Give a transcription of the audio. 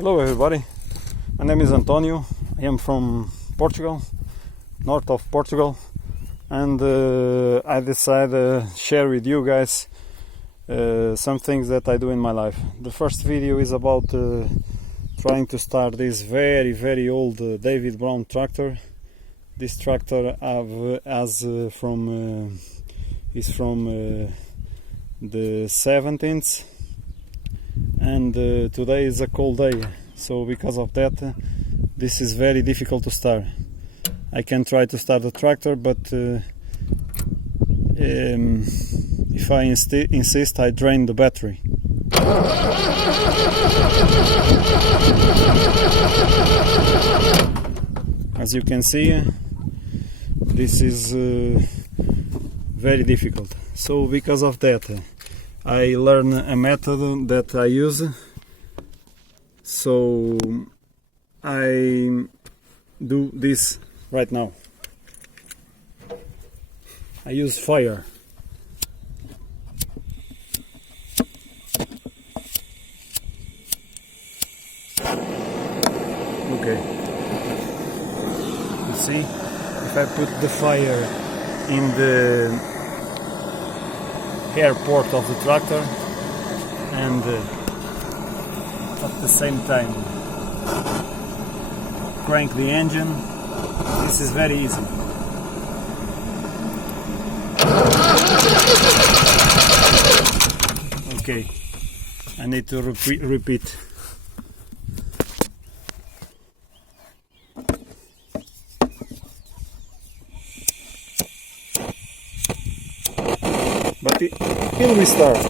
Hello everybody, my name is Antonio. I am from Portugal, north of Portugal, and I decided to share with you guys some things that I do in my life. The first video is about trying to start this very old David Brown tractor. This tractor is from the 17th, and today is a cold day, so because of that this is very difficult to start. I can try to start the tractor, but if I insist, I drain the battery. As you can see, this is very difficult. So because of that, I learned a method that I use. So I do this right now. I use fire. Okay. You see, if I put the fire in the air port of the tractor and at the same time crank the engine, this is very easy. Okay, I need to repeat. But here we start.